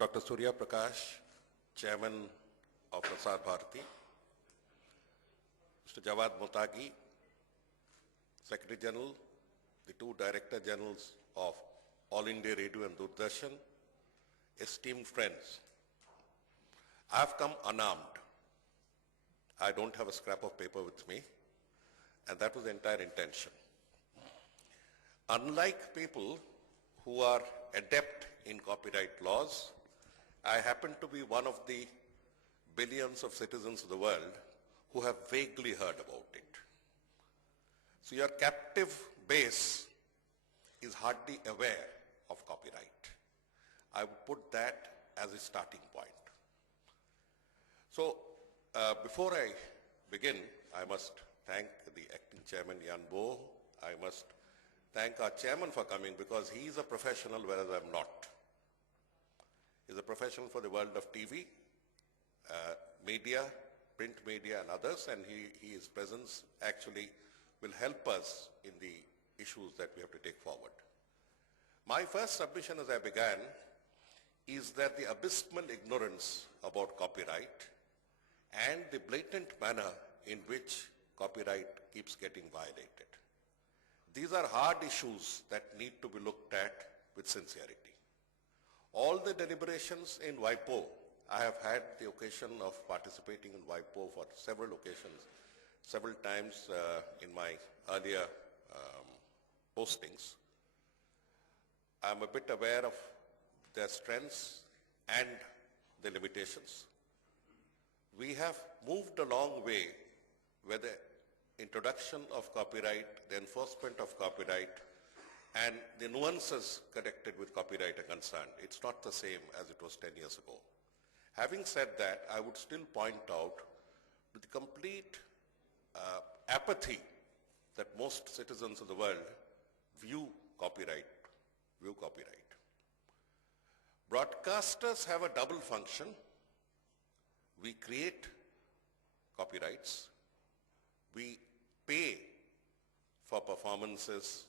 Dr. Surya Prakash, Chairman of Prasar Bharati, Mr. Jawad Motagi, Secretary General, the two Director Generals of All India Radio and Doordarshan, esteemed friends. I have come unarmed. I don't have a scrap of paper with me, and that was the entire intention. Unlike people who are adept in copyright laws, I happen to be one of the billions of citizens of the world who have vaguely heard about it. So your captive base is hardly aware of copyright. I would put that as a starting point. So before I begin, I must thank the acting chairman, Jan Bo. I must thank our chairman for coming because he is a professional, whereas I'm not. He's a professional for the world of TV, media, print media and others, and his presence actually will help us in the issues that we have to take forward. My first submission as I began is that the abysmal ignorance about copyright and the blatant manner in which copyright keeps getting violated. These are hard issues that need to be looked at with sincerity. All the deliberations in WIPO, I have had the occasion of participating in WIPO for several occasions, several times in my earlier postings. I'm a bit aware of their strengths and the limitations. We have moved a long way where the introduction of copyright, the enforcement of copyright, and the nuances connected with copyright are concerned. It's not the same as it was 10 years ago. Having said that, I would still point out to the complete apathy that most citizens of the world view copyright. Broadcasters have a double function. We create copyrights, we pay for performances,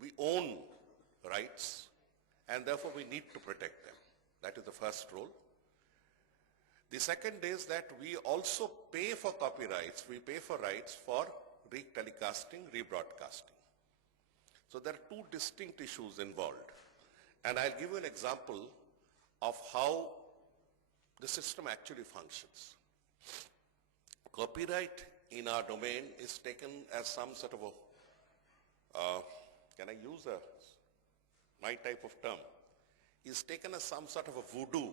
we own rights, and therefore we need to protect them. That is the first role. The second is that we also pay for copyrights, we pay for rights for re-telecasting, rebroadcasting. So there are two distinct issues involved. And I'll give you an example of how the system actually functions. Copyright in our domain is taken as some sort of a, can I use my type of term, is taken as some sort of a voodoo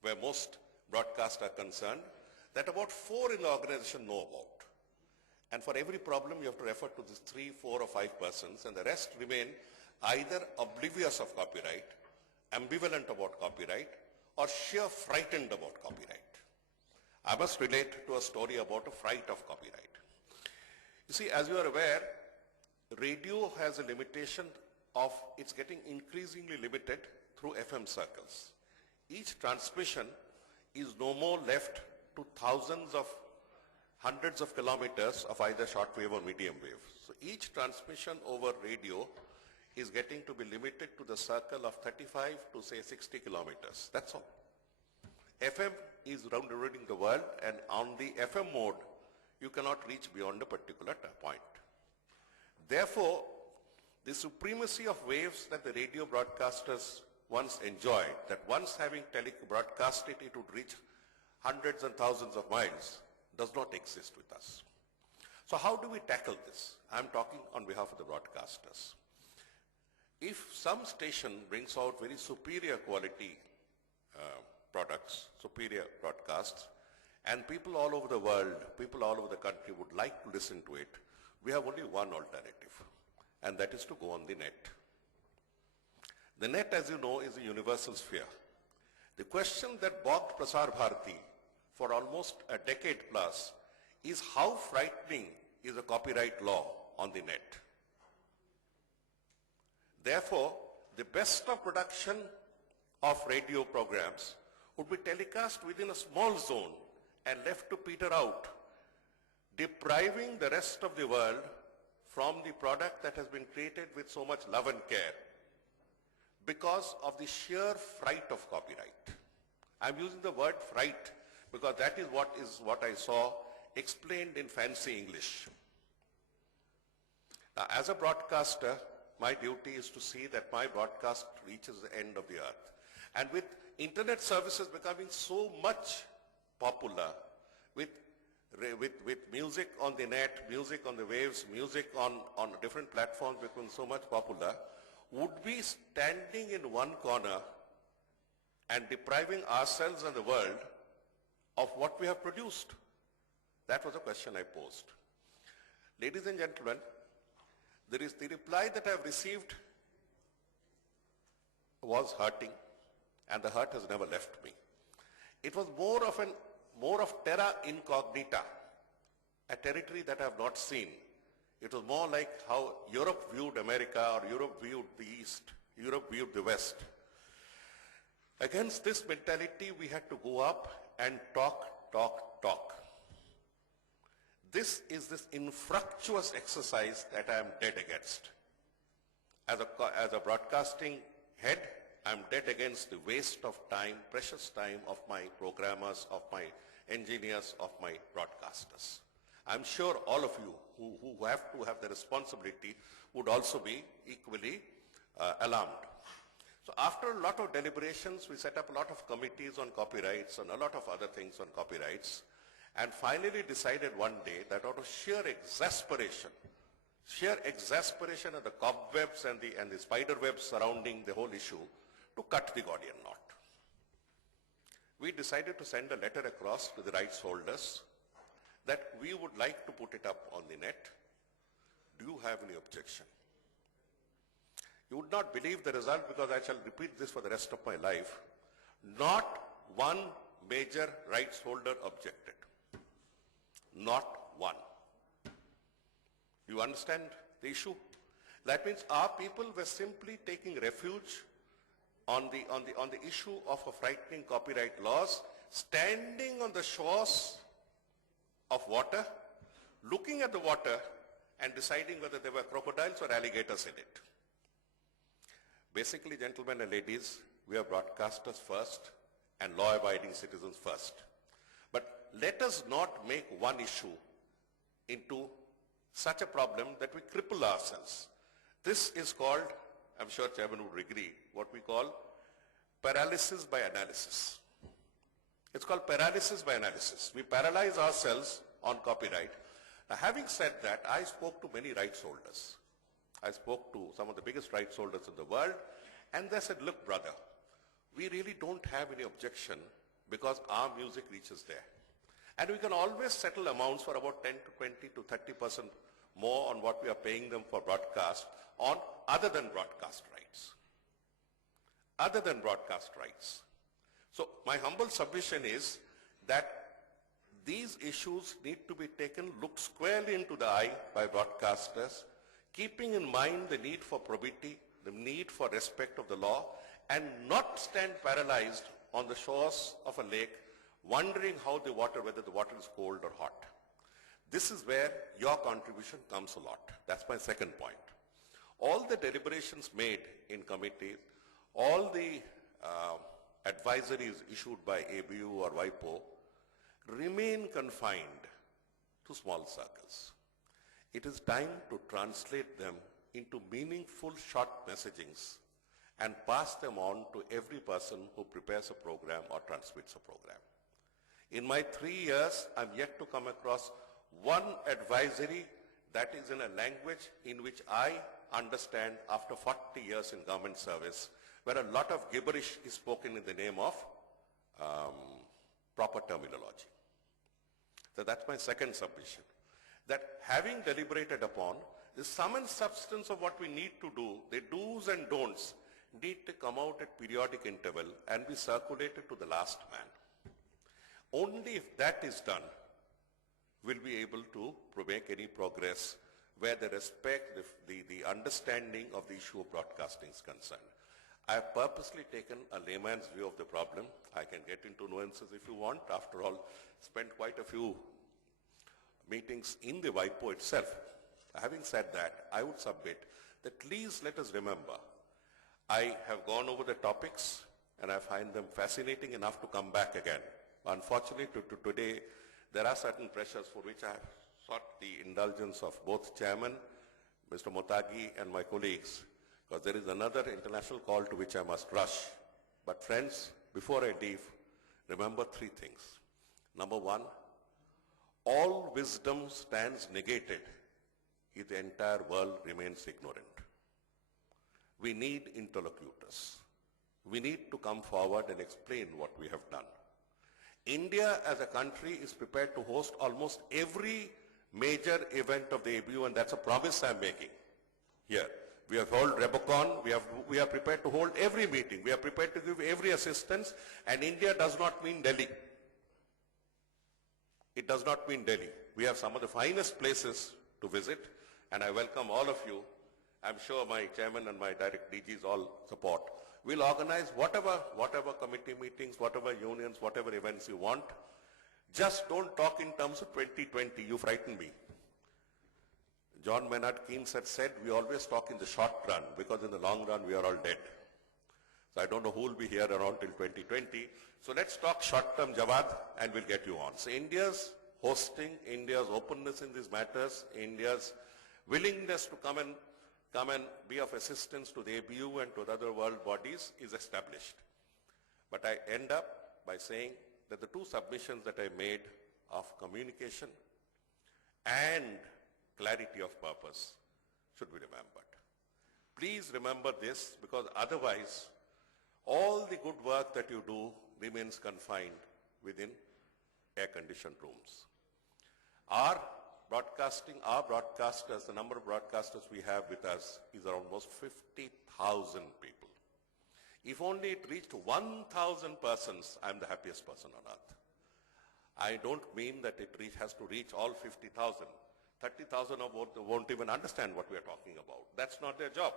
where most broadcasts are concerned that about 4 in the organization know about. And for every problem you have to refer to these 3, 4 or 5 persons, and the rest remain either oblivious of copyright, ambivalent about copyright, or sheer frightened about copyright. I must relate to a story about a fright of copyright. You see, as you are aware, radio has a limitation of, it's getting increasingly limited through FM circles. Each transmission is no more left to hundreds of kilometers of either shortwave or medium wave. So each transmission over radio is getting to be limited to the circle of 35 to say 60 kilometers. That's all. FM is rounding the world, and on the FM mode, you cannot reach beyond a particular point. Therefore, the supremacy of waves that the radio broadcasters once enjoyed, that once having broadcast it, it would reach hundreds and thousands of miles, does not exist with us. So how do we tackle this? I'm talking on behalf of the broadcasters. If some station brings out very superior quality products, superior broadcasts, and people all over the world, people all over the country would like to listen to it, we have only one alternative, and that is to go on the net. The net, as you know, is a universal sphere. The question that bogged Prasar Bharati for almost a decade plus is how frightening is a copyright law on the net. Therefore, the best of production of radio programs would be telecast within a small zone and left to peter out, depriving the rest of the world from the product that has been created with so much love and care. because of the sheer fright of copyright. I'm using the word fright because that is what I saw explained in fancy English. Now, as a broadcaster, my duty is to see that my broadcast reaches the end of the earth. And with internet services becoming so much popular, with music on the net, music on the waves, music on different platforms becoming so much popular, would we standing in one corner and depriving ourselves and the world of what we have produced? That was a question I posed. Ladies and gentlemen, the reply that I have received was hurting, and the hurt has never left me. It was more of terra incognita, a territory that I have not seen. It was more like how Europe viewed America, or Europe viewed the East, Europe viewed the West. Against this mentality, we had to go up and talk. This is this infructuous exercise that I am dead against. As a broadcasting head, I am dead against the waste of time, precious time of my programmers, of my engineers, of my broadcasters. I'm sure all of you who have to have the responsibility would also be equally alarmed. So after a lot of deliberations, we set up a lot of committees on copyrights and a lot of other things on copyrights, and finally decided one day that out of sheer exasperation of the cobwebs and the spider webs surrounding the whole issue, to cut the Gordian knot. We decided to send a letter across to the rights holders that we would like to put it up on the net. Do you have any objection? You would not believe the result, because I shall repeat this for the rest of my life. Not one major rights holder objected. Not one. Do you understand the issue? That means our people were simply taking refuge on the issue of a frightening copyright laws, standing on the shores of water, looking at the water and deciding whether there were crocodiles or alligators in it. Basically, gentlemen and ladies, we are broadcasters first and law-abiding citizens first. But let us not make one issue into such a problem that we cripple ourselves. This is called, I'm sure Chairman would agree, what we call paralysis by analysis. It's called paralysis by analysis. We paralyze ourselves on copyright. Now, having said that, I spoke to many rights holders. I spoke to some of the biggest rights holders in the world, and they said, look, brother, we really don't have any objection because our music reaches there. And we can always settle amounts for about 10 to 20 to 30% more on what we are paying them for broadcast on other than broadcast rights. Other than broadcast rights. So my humble submission is that these issues need to be taken, looked squarely into the eye by broadcasters, keeping in mind the need for probity, the need for respect of the law, and not stand paralyzed on the shores of a lake, wondering whether the water is cold or hot. This is where your contribution comes a lot. That's my second point. All the deliberations made in committee, all the advisories issued by ABU or WIPO remain confined to small circles. It is time to translate them into meaningful short messagings and pass them on to every person who prepares a program or transmits a program. In my 3 years, I'm yet to come across one advisory that is in a language in which I understand after 40 years in government service, where a lot of gibberish is spoken in the name of proper terminology. So that's my second submission. That having deliberated upon, the sum and substance of what we need to do, the do's and don'ts, need to come out at periodic interval and be circulated to the last man. Only if that is done, we'll be able to make any progress where the respect, the understanding of the issue of broadcasting is concerned. I have purposely taken a layman's view of the problem. I can get into nuances if you want. After all, spent quite a few meetings in the WIPO itself. Having said that, I would submit that please let us remember, I have gone over the topics and I find them fascinating enough to come back again. Unfortunately, today, there are certain pressures for which I have sought the indulgence of both Chairman, Mr. Motagi, and my colleagues, because there is another international call to which I must rush. But friends, before I leave, remember three things. Number one, all wisdom stands negated if the entire world remains ignorant. We need interlocutors. We need to come forward and explain what we have done. India as a country is prepared to host almost every major event of the ABU, and that's a promise I'm making here. We have held Rebecon, we are prepared to hold every meeting, we are prepared to give every assistance, and India does not mean Delhi. It does not mean Delhi. We have some of the finest places to visit, and I welcome all of you. I'm sure my chairman and my direct DGs all support. We'll organize whatever committee meetings, whatever unions, whatever events you want. Just don't talk in terms of 2020. You frighten me. John Maynard Keynes had said, we always talk in the short run, because in the long run we are all dead. So I don't know who will be here around till 2020. So let's talk short term, Jawad, and we'll get you on. So India's hosting, India's openness in these matters, India's willingness to come and be of assistance to the ABU and to the other world bodies is established. But I end up by saying that the two submissions that I made of communication and clarity of purpose should be remembered. Please remember this, because otherwise all the good work that you do remains confined within air-conditioned rooms. Our broadcasters, the number of broadcasters we have with us is around almost 50,000 people. If only it reached 1,000 persons, I'm the happiest person on earth. I don't mean that it has to reach all 50,000. 30,000 won't even understand what we are talking about. That's not their job.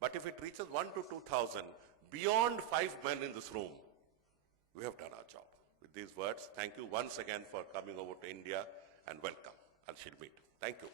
But if it reaches 1 to 2,000, beyond 5 men in this room, we have done our job. With these words, thank you once again for coming over to India, and welcome. I'll meet. Thank you.